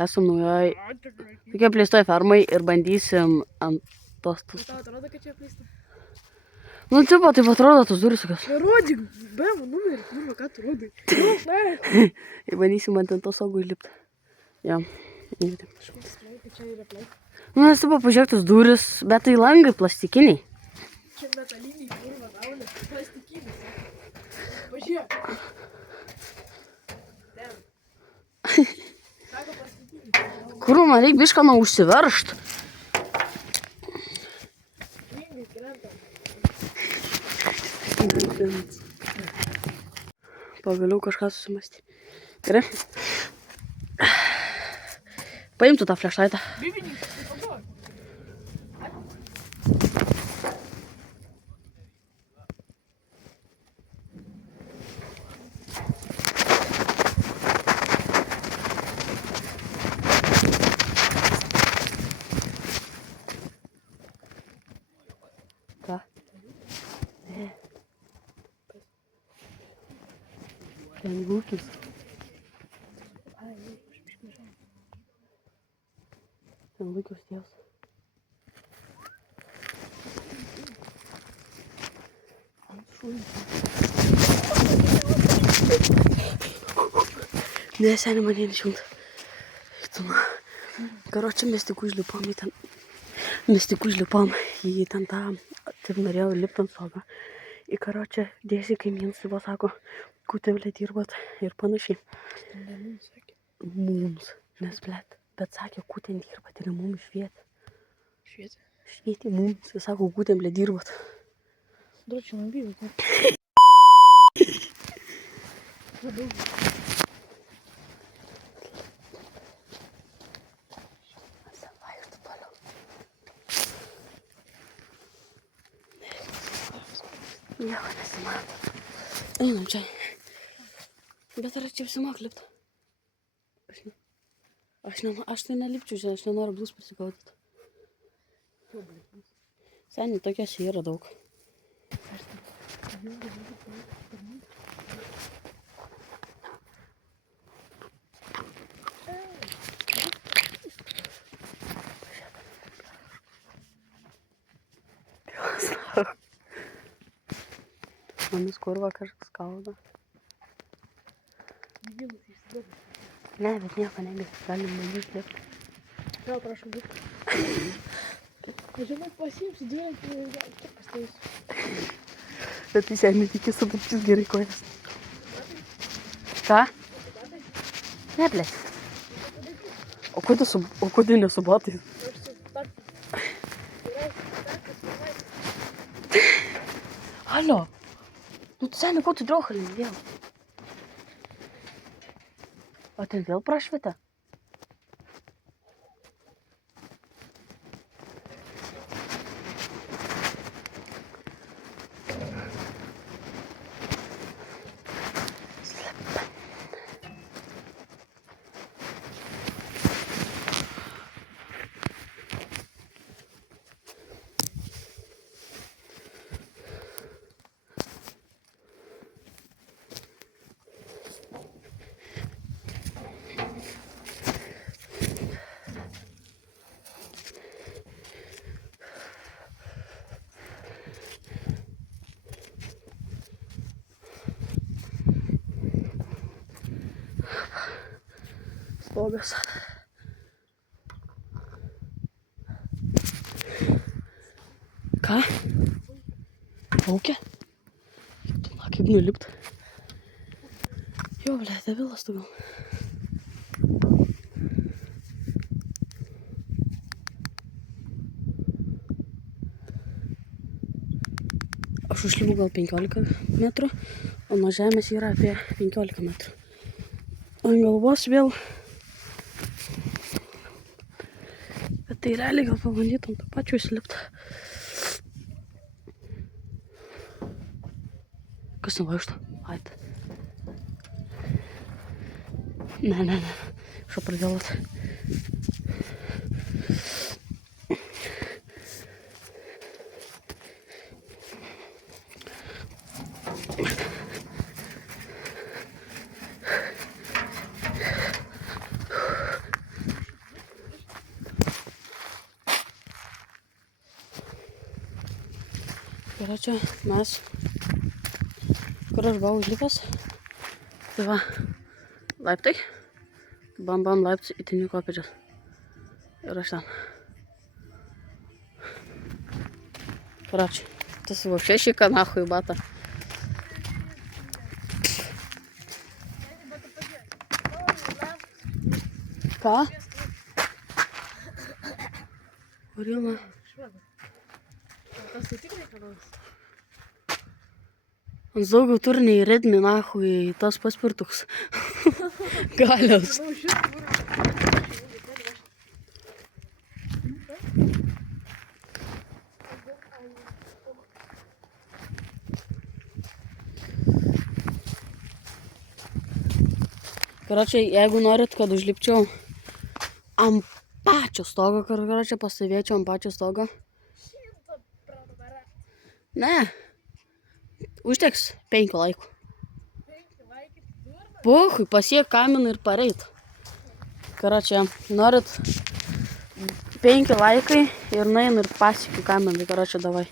Esam naujoj tokia apleistoj fermai ir bandysim ant tos... Tau atrodo, kad čia apleista? Nu, tipo, taip atrodo tos durys tokios. Rodyk, bemo numerį, kurva, ką tu rodai? Ir bandysim ant to saugo įlipti. Jo. Aš pasitraukiu, kad čia yra apleista. Nu, nes tipo, pažiūrėk tos duris, bet tai langai plastikiniai. Čia metaliniai, kurva, daulė, plastikiniai. Pažiūrėk. Ten. Sako plastikiniai. Kur man reikia bišką nuo užsiveršt? Vingai krenta. Pagaliau kažką susimasti. Gerai. Paimtų tą flešlaitą. Bibininkas, tai paduok. Ką? Ten gūkis. Ten laikius ties. Ne, seniai mane neišjungt. Karočią mes tik užlipom į ten. Mes tik užlipom į ten tą, taip norėjau lipti ant stogą. Į karočią dėsi kaimynas, tai sako, kutėvlė dirbat ir panašiai. Mums, nes blėt, bet sakė, kutėm dirbat ir mums švietė. Švietė? Švietė mums, jis sako, kutėvlė dirbat. Dročiu, man bijo, ką? Labiau. Nieko nesimato. Einam čia. Bet ar čia apsimok lipt? Aš tai nelipčiau čia, aš nenoriu blus pasikaudyt. Seniai, tokiose yra daug. Manis kurva kažkas skauda. Ne, bet nieko negis, galim bandyti lipti. Vėl prašau būti. Aš žinai pasiimsiu dėlį, kiek pastais. Bet tai seniai tikės sudaptis gerai kojas. Ką? Ne, blėt. O kodėl ne su batais? Alio. Nu, tu seniai, ko tu drohalini vėl? O ten vėl prašvietė? Stogas. Ką? Plaukia? Na, kaip nulipt? Jo, blė, debilas tu gal. Aš užlipu gal 15 metrų, o nuo žemės yra apie 15 metrų. Ant galvos vėl. Bet tai realiai gal pabandytum tą pačiu įsilipti. Kas ten vaikšto? Ait. Ne. Что проделать? Karočią, mes, kur aš buvau užlipęs, tai va, laiptai, bam laiptus į Tinių kopėčias. Ir aš ten. Karočią, tas вообще šika nahui bata. Ką? Varima. Tas tai tikrai kanalas. Ant zaugų turniai redmi nahui tas paspirtuks. Galios. Nu, šitą Karočią, jeigu norit, kad užlipčiau ant pačio stogo, karočią, pastovėčiau ant pačio stogo. Ne. Užteks 5 laikų. Puhui, pasiek kaminą ir pareit. Karočią, norit 5 laikai ir nainu ir pasiekiu kaminą. Karočią, davai.